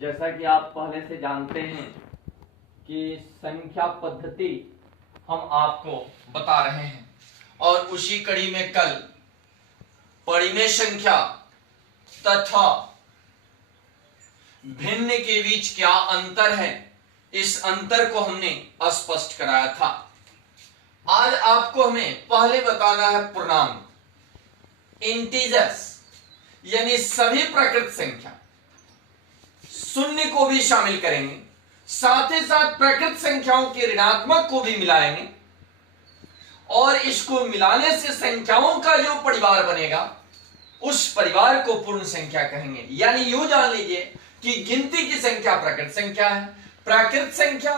जैसा कि आप पहले से जानते हैं कि संख्या पद्धति हम आपको बता रहे हैं और उसी कड़ी में कल परिमेय संख्या तथा भिन्न के बीच क्या अंतर है, इस अंतर को हमने स्पष्ट कराया था। आज आपको हमें पहले बताना है पूर्णांक, इंटीजर्स, यानी सभी प्रकृत संख्या, शून्य को भी शामिल करेंगे, साथ ही साथ प्रकृत संख्याओं के ऋणात्मक को भी मिलाएंगे और इसको मिलाने से संख्याओं का जो परिवार बनेगा उस परिवार को पूर्ण संख्या कहेंगे। यानी यूं जान लीजिए कि गिनती की संख्या प्रकृत संख्या है, प्राकृत संख्या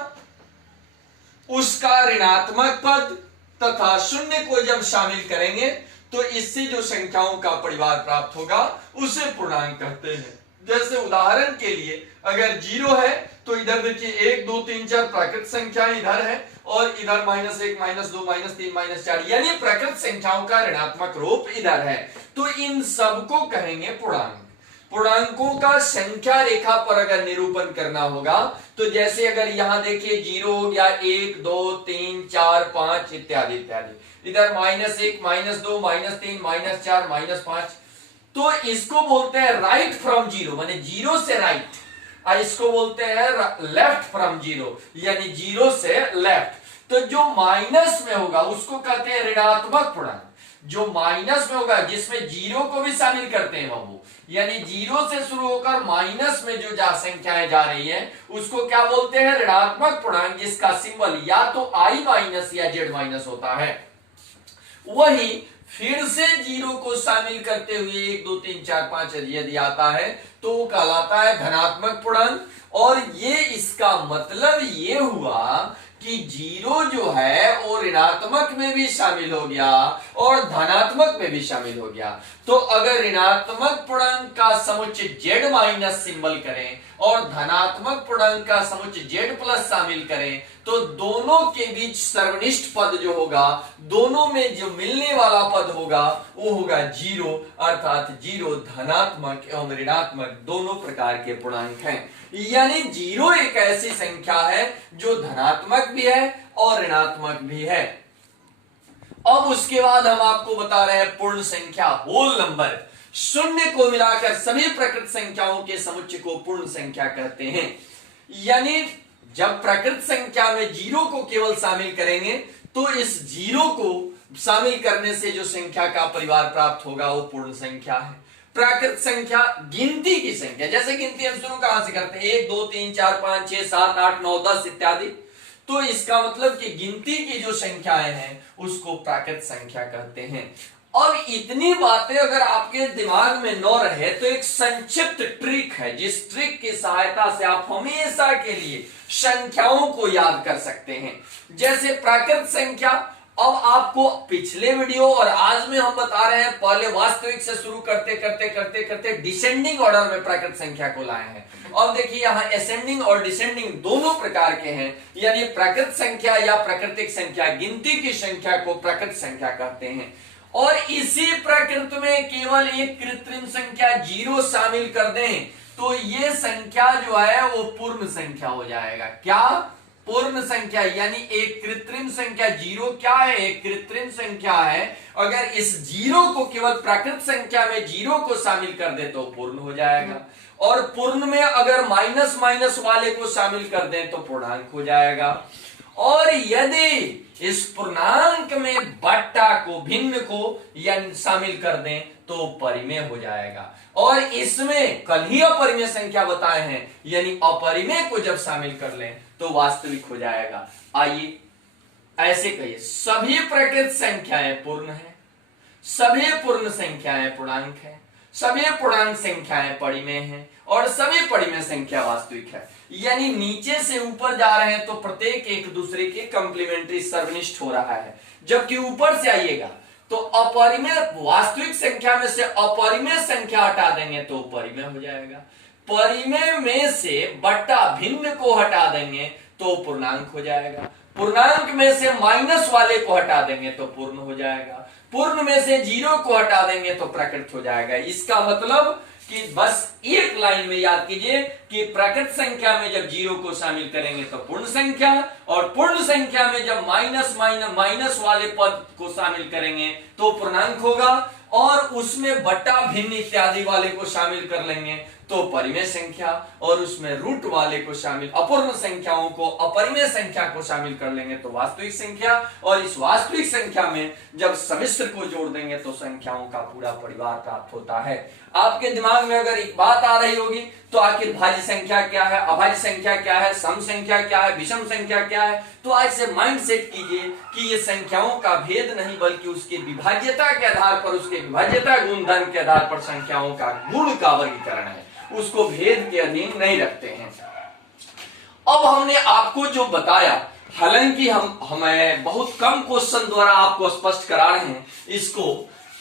उसका ऋणात्मक पद तथा शून्य को जब शामिल करेंगे तो इससे जो संख्याओं का परिवार प्राप्त होगा उसे पूर्णांक कहते हैं। जैसे उदाहरण के लिए अगर 0 है तो इधर देखिए 1 2 3 4 प्राकृत संख्याएं इधर है और इधर -1 -2 -3 -4 यानी प्रकृत संख्याओं का ऋणात्मक रूप इधर है, तो इन सबको कहेंगे पूर्णांक। पूर्णांकों का संख्या रेखा पर अगर निरूपण करना होगा तो जैसे अगर यहां देखिए 0 हो गया, 1 2 3 4 5 इत्यादि इत्यादि, इधर -1 -2 -3 -4 -5, तो इसको बोलते हैं राइट फ्रॉम जीरो, माने जीरो से राइट, और इसको बोलते हैं लेफ्ट फ्रॉम जीरो, यानी जीरो से लेफ्ट। तो जो माइनस में होगा उसको कहते हैं ऋणात्मक पूर्णांक। जो माइनस में होगा जिसमें जीरो को भी शामिल करते हैं बाबू, यानी जीरो से शुरू होकर माइनस में जो संख्याएं जा रही हैं उसको क्या बोलते हैं, ऋणात्मक पूर्णांक, जिसका सिंबल या तो i माइनस या z माइनस होता है। वही फिर से जीरो को शामिल करते हुए 1 2 3 4 5 यदि आता है तो वो कहलाता है धनात्मक पूर्णांक। और ये इसका मतलब ये हुआ कि जीरो जो है वो ऋणात्मक में भी शामिल हो गया और धनात्मक में भी शामिल हो गया। तो अगर ऋणात्मक पूर्णांक का समुच्चय z माइनस सिंबल करें और धनात्मक पूर्णांक का समुच्चय z प्लस शामिल करें तो दोनों के बीच सर्वनिष्ठ पद जो होगा, दोनों में जो मिलने वाला पद होगा वो होगा जीरो, अर्थात जीरो धनात्मक एवं ऋणात्मक दोनों प्रकार के पूर्णांक हैं। यानी जीरो एक ऐसी संख्या है जो धनात्मक भी है और ऋणात्मक भी है। अब उसके बाद हम आपको बता रहे हैं पूर्ण संख्या, होल नंबर। शून्य को मिलाकर सभी प्रकृत संख्याओं के समुच्चय को पूर्ण संख्या कहते हैं। यानी जब प्रकृत संख्या में जीरो को केवल शामिल करेंगे तो इस जीरो को शामिल करने से जो संख्या का परिवार प्राप्त होगा वो पूर्ण संख्या है। प्राकृत संख्या गिनती की संख्या, जैसे गिनती हम शुरू कहां से करते हैं, 1 2 3 4 5 6 7 8 9 10 इत्यादि, तो इसका मतलब कि गिनती की जो संख्याएं हैं उसको प्राकृत संख्या कहते हैं। अब इतनी बातें अगर आपके दिमाग में न रहे तो एक संक्षिप्त ट्रिक है जिस ट्रिक की सहायता से आप हमेशा के लिए संख्याओं को याद कर सकते हैं। जैसे प्राकृत संख्या, अब आपको पिछले वीडियो और आज में हम बता रहे हैं, पहले वास्तविक से शुरू करते करते करते करते डिसेंडिंग ऑर्डर में प्राकृत संख्या को लाए हैं। अब देखिए यहाँ असेंडिंग और डिसेंडिंग दोनों प्रकार के हैं, यानी प्राकृत संख्या या प्राकृतिक संख्या, गिनती की संख्या को प्राकृत संख्या कहते हैं। और इसी प्रकृत में केवल एक कृत्रिम संख्या जीरो शामिल कर दें तो ये संख्या जो है वो पूर्ण संख्या हो जाएगा। क्या? पूर्ण संख्या। यानी एक कृत्रिम संख्या जीरो क्या है? एक कृत्रिम संख्या है। अगर इस जीरो को केवल प्राकृत संख्या में जीरो को शामिल कर दे तो पूर्ण हो जाएगा, और पूर्ण में अगर माइनस माइनस वाले को शामिल कर दें तो पूर्णांक हो जाएगा। और यदि इस पूर्णांक में बट्टा को, भिन्न को या शामिल कर दें तो परिमेय हो जाएगा। और इसमें कल ही अपरिमेय संख्या बताए हैं, यानी अपरिमेय को जब शामिल कर लें तो वास्तविक हो जाएगा। आइए ऐसे कहिए, सभी प्रकृत संख्याएं पूर्ण है, सभी पूर्ण संख्याएं पूर्णांक है, सभी पूर्णांक संख्याएं परिमेय हैं और सभी परिमेय संख्या वास्तविक है। यानी नीचे से ऊपर जा रहे हैं तो प्रत्येक एक दूसरे के कंप्लीमेंट्री सर्वनिष्ठ हो रहा है, जबकि ऊपर से आइएगा तो अपरिमेय, वास्तविक संख्या में से अपरिमेय संख्या हटा देंगे तो परिमेय हो जाएगा। परिमेय में से बट्टा भिन्न को हटा देंगे तो पूर्णांक हो जाएगा। पूर्णांक में से माइनस वाले को हटा देंगे तो पूर्ण हो जाएगा। पूर्ण में से जीरो को हटा देंगे तो प्राकृत हो जाएगा। इसका मतलब कि बस एक लाइन में याद कीजिए कि प्राकृत संख्या में जब जीरो को शामिल करेंगे तो पूर्ण संख्या, और पूर्ण संख्या में जब माइनस वाले पद को शामिल करेंगे तो पूर्णांक होगा, और उसमें बटा भिन्न इत्यादि वाले को शामिल कर लेंगे तो परिमेय संख्या, और उसमें रूट वाले को शामिल, अपूर्ण संख्याओं को, अपरिमेय संख्या को शामिल कर लेंगे तो वास्तविक संख्या, और इस वास्तविक संख्या में जब सम्मिश्र को जोड़ देंगे तो संख्याओं का पूरा परिवार प्राप्त होता है। आपके दिमाग में अगर एक बात आ रही होगी तो आखिर भाज्य संख्या क्या है, अभाज्य संख्या क्या है, सम संख्या क्या है, विषम संख्या क्या है, तो आज से माइंड सेट कीजिए कि ये संख्याओं का भेद नहीं बल्कि उसके विभाज्यता के आधार पर, उसके विभाज्यता गुणधर्म के आधार पर संख्याओं का गुण का वर्गीकरण है, उसको भेद के अधीन नहीं रखते हैं। अब हमने आपको जो बताया, हालांकि हमें बहुत कम क्वेश्चन द्वारा आपको स्पष्ट करा रहे हैं इसको,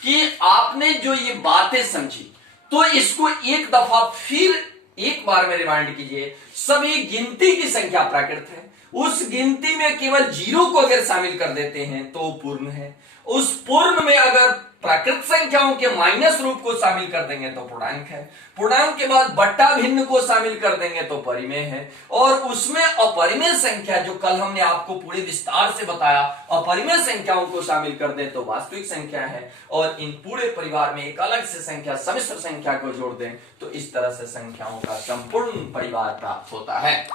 कि आपने जो ये बातें समझी तो इसको एक दफा फिर एक बार में रिमाइंड कीजिए। सभी गिनती की संख्या प्राकृत है, उस गिनती में केवल जीरो को अगर शामिल कर देते हैं तो पूर्ण है, उस पूर्ण में अगर प्राकृत संख्याओं के माइनस रूप को शामिल कर देंगे तो पूर्णांक है, पूर्णांक के बाद बट्टा भिन्न को शामिल कर देंगे तो परिमेय है, और उसमें अपरिमेय संख्या जो कल हमने आपको पूरे विस्तार से बताया, अपरिमेय संख्याओं को शामिल कर दे तो वास्तविक संख्या है, और इन पूरे परिवार में एक अलग से संख्या सम्मिश्र संख्या को जोड़ दें तो इस तरह से संख्याओं का संपूर्ण परिवार प्राप्त होता है।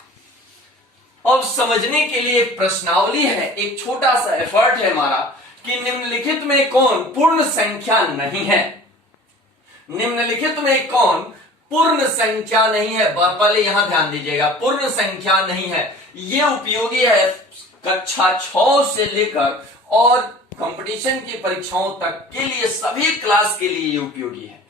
अब समझने के लिए एक प्रश्नावली है, एक छोटा सा एफर्ट है हमारा कि निम्नलिखित में कौन पूर्ण संख्या नहीं है, निम्नलिखित में कौन पूर्ण संख्या नहीं है। पहले यहां ध्यान दीजिएगा, पूर्ण संख्या नहीं है, ये उपयोगी है कक्षा 6 से लेकर और कंपटीशन की परीक्षाओं तक के लिए, सभी क्लास के लिए ये उपयोगी है।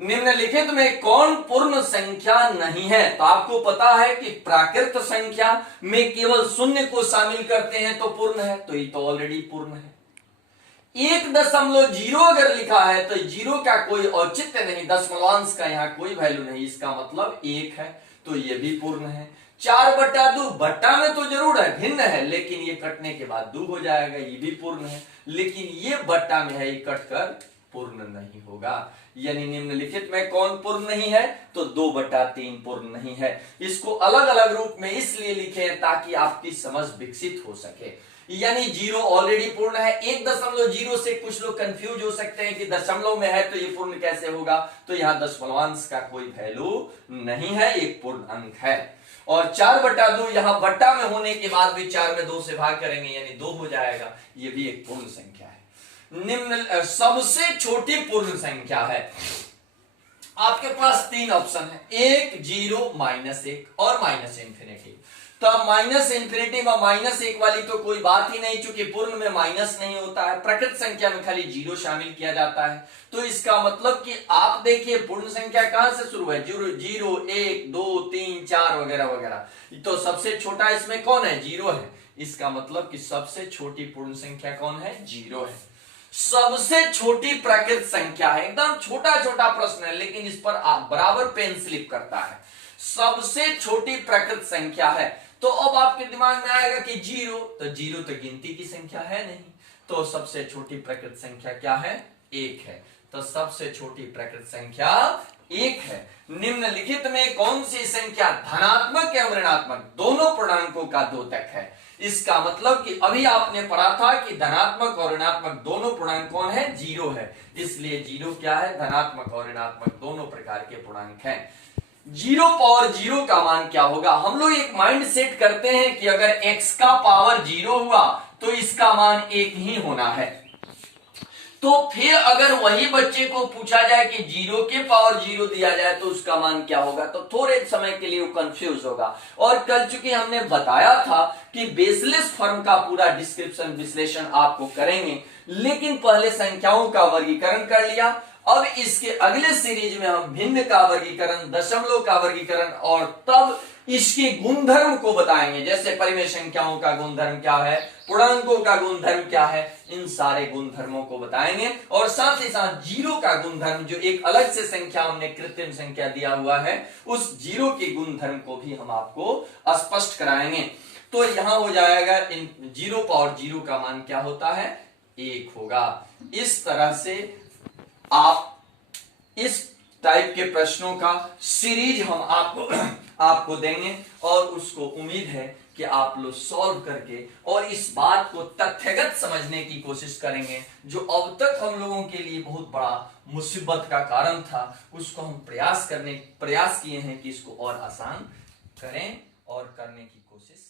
निम्नलिखित में कौन पूर्ण संख्या नहीं है, तो आपको पता है कि प्राकृत संख्या में केवल शून्य को शामिल करते हैं तो पूर्ण है, तो ये तो ऑलरेडी पूर्ण है। 1.0 अगर लिखा है तो जीरो का कोई औचित्य नहीं, दशमलवांश का यहाँ कोई वैल्यू नहीं, इसका मतलब 1 है, तो ये भी पूर्ण है। 4/2 बट्टा में तो जरूर है, भिन्न है, लेकिन ये कटने के बाद 2 हो जाएगा, ये भी पूर्ण है, लेकिन ये बट्टा में है, ये कटकर पूर्ण नहीं होगा। यानी निम्नलिखित में कौन पूर्ण नहीं है, तो 2/3 पूर्ण नहीं है। इसको अलग अलग रूप में इसलिए लिखे ताकि आपकी समझ विकसित हो सके। यानी जीरो ऑलरेडी पूर्ण है, 1.0 से कुछ लोग कंफ्यूज हो सकते हैं कि दशमलव में है तो ये पूर्ण कैसे होगा, तो यहाँ दशमलवांश का कोई वैल्यू नहीं है, एक पूर्ण अंक है। और 4/2 यहाँ बट्टा में होने के बाद भी 4 में 2 से भाग करेंगे यानी 2 हो जाएगा, ये भी एक पूर्ण संख्या है। निम्न सबसे छोटी पूर्ण संख्या है, आपके पास 3 ऑप्शन है, 1, 0, -1 और -∞। तो अब -∞ व -1 वाली तो कोई बात ही नहीं, चूंकि पूर्ण में माइनस नहीं होता है, प्रकृत संख्या में खाली 0 शामिल किया जाता है। तो इसका मतलब कि आप देखिए पूर्ण संख्या कहां से शुरू है, 0, 1, 2, 3, 4 वगैरह वगैरह, तो सबसे छोटा इसमें कौन है, 0 है। इसका मतलब कि सबसे छोटी पूर्ण संख्या कौन है, 0 है। सबसे छोटी प्राकृत संख्या है, एकदम छोटा छोटा प्रश्न है लेकिन इस पर आप बराबर पेन स्लिप करता है। सबसे छोटी प्राकृत संख्या है, तो अब आपके दिमाग में आएगा कि 0, तो 0 तो गिनती की संख्या है नहीं, तो सबसे छोटी प्राकृत संख्या क्या है, 1 है। तो सबसे छोटी प्राकृत संख्या 1 है। निम्नलिखित में कौन सी संख्या धनात्मक एवं ऋणात्मक दोनों पूर्णांकों का द्योतक है। इसका मतलब कि अभी आपने पढ़ा था कि धनात्मक और ऋणात्मक दोनों पूर्णांक कौन है, 0 है, इसलिए 0 क्या है, धनात्मक और ऋणात्मक दोनों प्रकार के पूर्णांक हैं। 0 पावर 0 का मान क्या होगा, हम लोग एक माइंड सेट करते हैं कि अगर x का पावर 0 हुआ तो इसका मान 1 ही होना है। तो फिर अगर वही बच्चे को पूछा जाए कि 0 के पावर 0 दिया जाए तो उसका मान क्या होगा, तो थोड़े समय के लिए वो कंफ्यूज होगा। और कल चूंकि हमने बताया था कि बेसलेस फॉर्म का पूरा डिस्क्रिप्शन विश्लेषण आपको करेंगे, लेकिन पहले संख्याओं का वर्गीकरण कर लिया। अब इसके अगले सीरीज में हम भिन्न का वर्गीकरण, दशमलव का वर्गीकरण और तब इसके गुणधर्म को बताएंगे, जैसे परिमेय संख्याओं का गुणधर्म क्या है, पूर्णांकों का गुणधर्म क्या है, इन सारे गुणधर्मों को बताएंगे। और साथ ही साथ 0 का गुणधर्म, जो एक अलग से संख्या हमने कृत्रिम संख्या दिया हुआ है, उस 0 के गुणधर्म को भी हम आपको स्पष्ट कराएंगे। तो यहां हो जाएगा इन 0 पावर 0 का मान क्या होता है, 1 होगा। इस तरह से आप इस टाइप के प्रश्नों का सीरीज हम आपको देंगे और उसको उम्मीद है कि आप लोग सॉल्व करके और इस बात को तथ्यगत समझने की कोशिश करेंगे जो अब तक हम लोगों के लिए बहुत बड़ा मुसीबत का कारण था, उसको हम प्रयास किए हैं कि इसको और आसान करें और करने की कोशिश